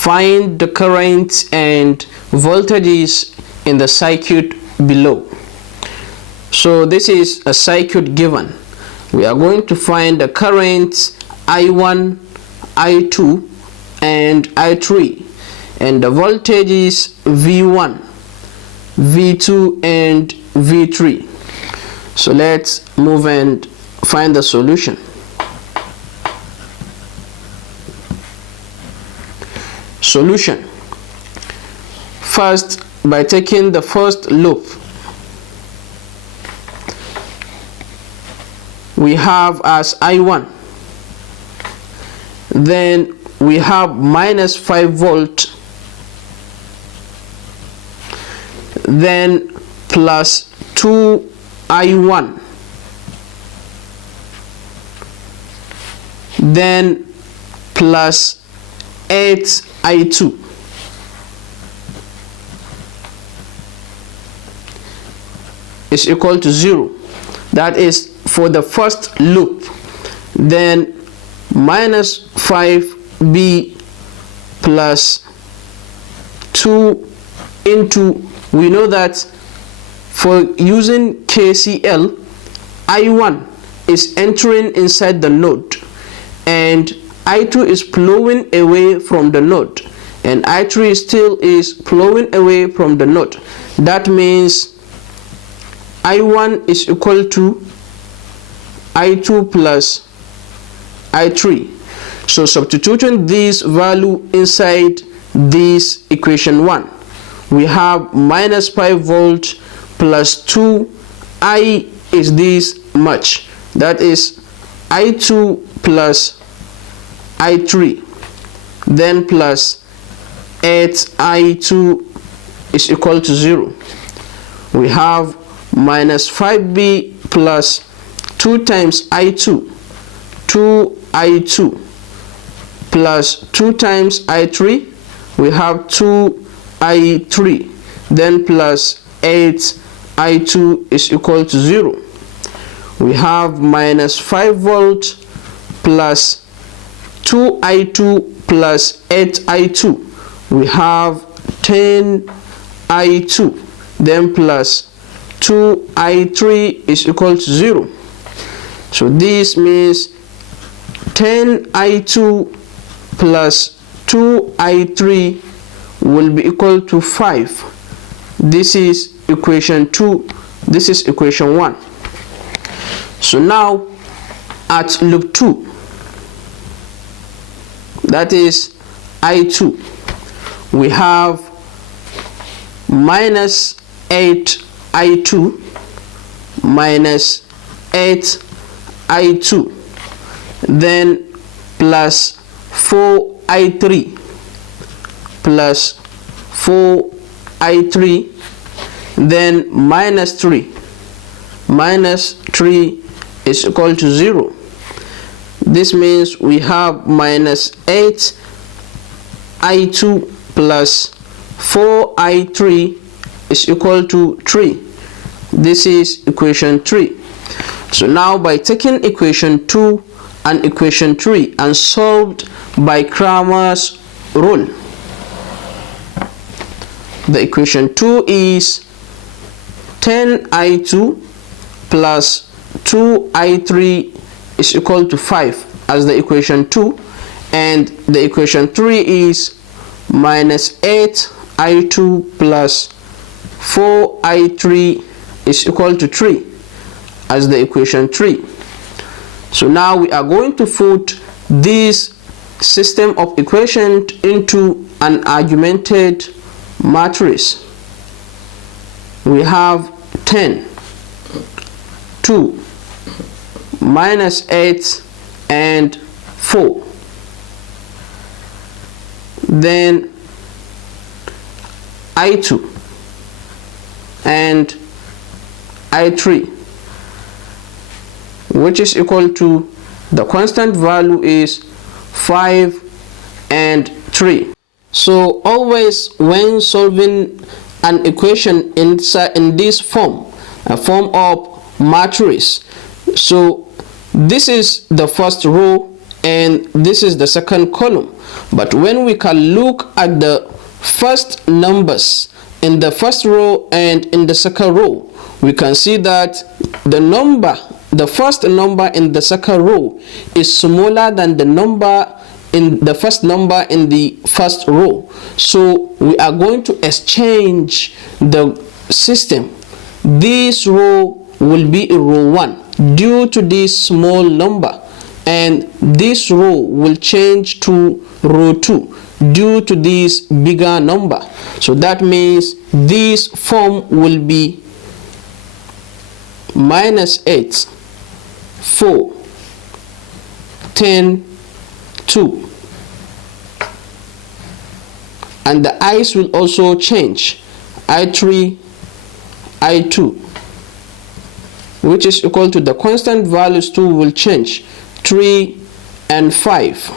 Find the current and voltages in the circuit below. So this is a circuit given. We are going to find the currents I1, I2 and I3, and the voltages V1, V2 and V3. So let's move and find the solution. Solution. First, by taking the first loop, we have as I1, then we have minus 5 volt, then plus 2I1, then plus 8I2. is equal to 0. That is for the first loop. Then minus 5b plus 2 into, we know that for using KCL, I1 is entering inside the node and I2 is flowing away from the node, and I3 still is flowing away from the node. That means I1 is equal to I2 plus I3. So substituting this value inside this equation 1, we have minus 5 volt plus 2, I is this much, that is I2 plus I3, then plus 8I2 is equal to 0. We have minus 5b plus 2 times I2, 2I2 plus 2 times I3, we have 2I3, then plus 8I2 is equal to 0. We have minus 5 volt plus 2I2 plus 8I2, we have 10I2, then plus 2I3 is equal to 0. So this means 10I2 plus 2I3 will be equal to 5. This is equation 2. This is equation 1. So now at loop 2, that is I2, we have minus 8I2 minus 8I2, then plus 4I3 plus 4I3, then minus 3. Minus 3 is equal to 0. This means we have minus 8I2 plus 4I3 is equal to 3. This is equation 3. So now by taking equation 2 and equation 3 and solved by Cramer's rule, the equation 2 is 10I2 plus 2I3 is equal to 5 as the equation 2, and the equation 3 is minus 8I2 plus 4I3 is equal to 3 as the equation 3. So now we are going to put this system of equations into an augmented matrix. We have 10, 2, minus 8 and 4, then I2 and I3, which is equal to, the constant value is 5 and 3. So always when solving an equation in this form, a form of matrix, so this is the first row and this is the second column. But when we can look at the first numbers in the first row and in the second row, we can see that the first number in the second row is smaller than the first number in the first row. So we are going to exchange the system. This row will be in row 1 due to this small number, and this row will change to row 2 due to this bigger number. So that means this form will be -8, 4, 10, 2, and the i's will also change. I3, I2, which is equal to the constant values 2 will change, 3 and 5.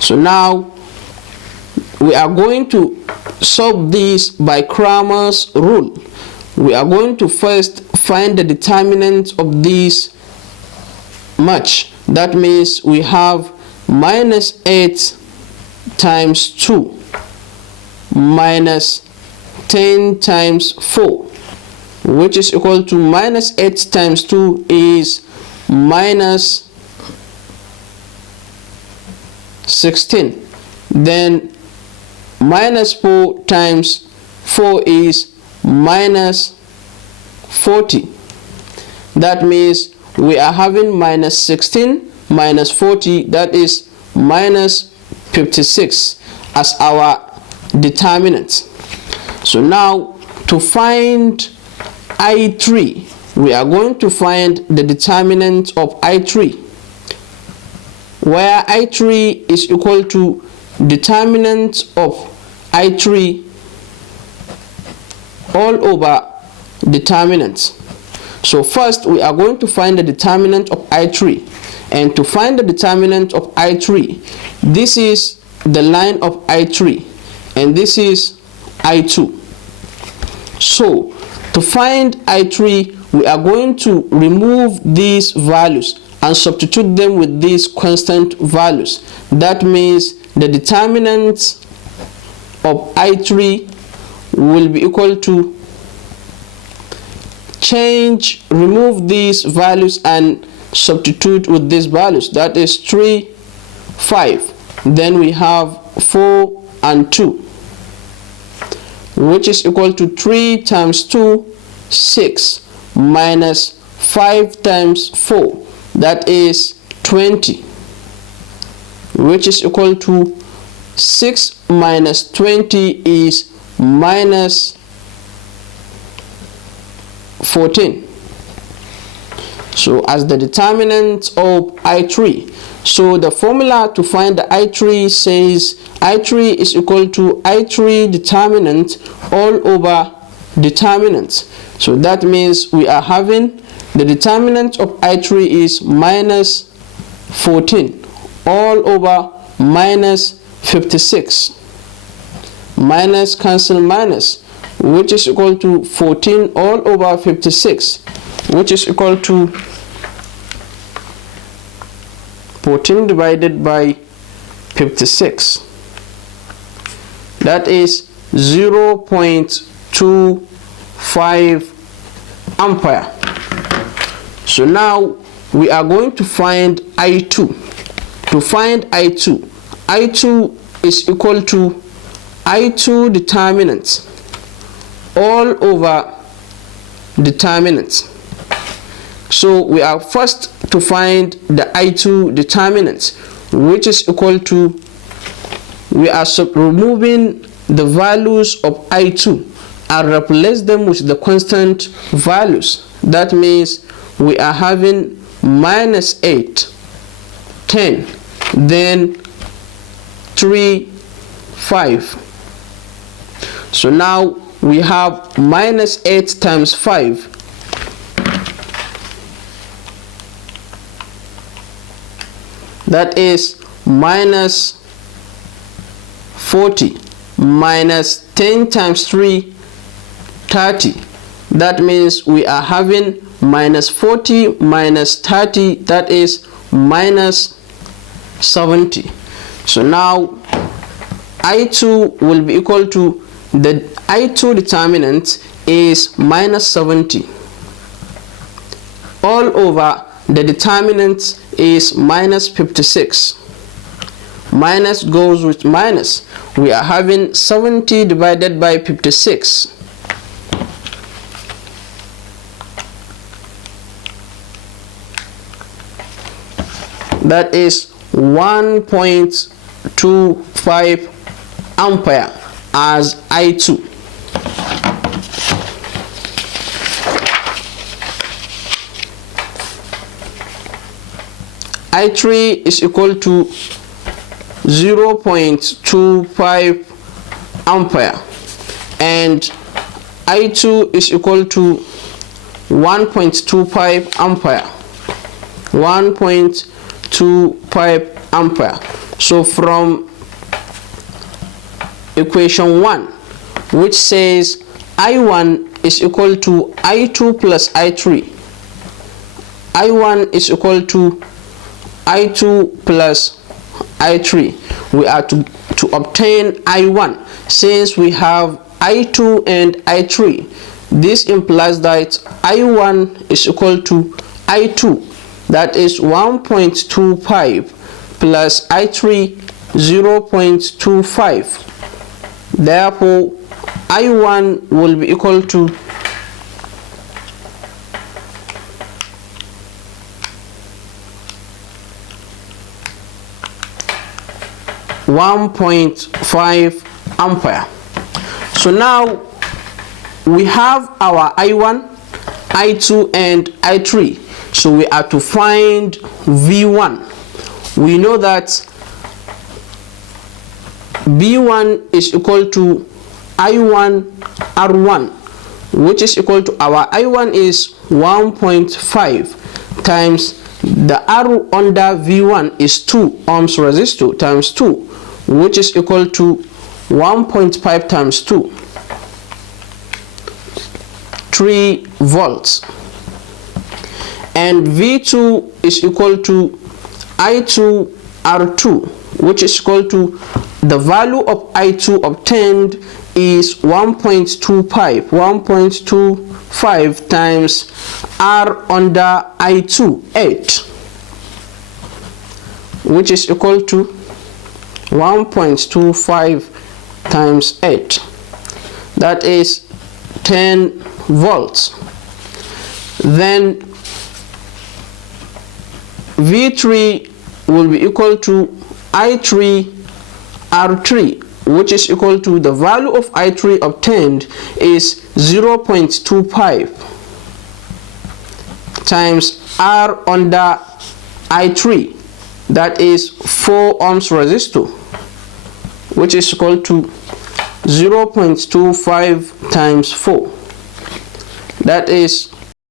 So now we are going to solve this by Cramer's rule. We are going to first find the determinant of this match. That means we have -8 times 2 minus 10 times 4, which is equal to -8 times 2 is -16. Then -4 times 4 is -40. That means we are having -16 minus 40, that is -56 as our determinant. So now to find I3, we are going to find the determinant of I3, where I3 is equal to determinant of I3 all over determinant. So first we are going to find the determinant of I3, and to find the determinant of I3, this is the line of I3 and this is I2. So to find I3, we are going to remove these values and substitute them with these constant values. That means the determinant of I3 will be equal to remove these values and substitute with these values. That is 3, 5. Then we have 4 and 2, which is equal to 3 times 2, 6, minus 5 times 4, that is 20, which is equal to 6 minus 20 is minus 14. So as the determinant of I3, so the formula to find the I3 says I3 is equal to I3 determinant all over determinant. So that means we are having the determinant of I3 is minus 14 all over minus 56. Minus cancel minus, which is equal to 14 all over 56, which is equal to 14 divided by 56. That is 0.25 ampere. So now we are going to find I2. To find I2, I2 is equal to I2 determinant all over determinant. So we are first to find the I2 determinant, which is equal to, we are removing the values of I2 and replace them with the constant values. That means we are having minus 8, 10, then 3, 5. So now we have minus 8 times 5. That is minus 40, minus 10 times 3, 30. That means we are having minus 40 minus 30, that is minus 70. So now I2 will be equal to, the I2 determinant is minus 70 all over the determinant is minus 56. Minus goes with minus. We are having 70 divided by 56. That is 1.25 ampere as I2. I3 is equal to 0.25 ampere and I2 is equal to 1.25 ampere. 1.25 ampere. So from equation 1, which says I1 is equal to I2 plus I3, I1 is equal to I2 plus I3, we are to obtain I1. Since we have I2 and I3, this implies that I1 is equal to I2, that is 1.25 plus I3 0.25. Therefore I1 will be equal to 1.5 ampere. So now we have our I1, I2 and I3. So we are to find V1. We know that V1 is equal to I1 R1, which is equal to, our I1 is 1.5 times the R under V1 is 2 ohms resistor times 2, which is equal to 1.5 times 2, 3 volts. And V2 is equal to I2 R2, which is equal to, the value of I2 obtained is 1.25 times R under I2, 8, which is equal to 1.25 times 8, that is 10 volts. Then V3 will be equal to I3 R3, which is equal to, the value of I3 obtained is 0.25 times R under I3, that is 4 ohms resistor, which is equal to 0.25 times 4, that is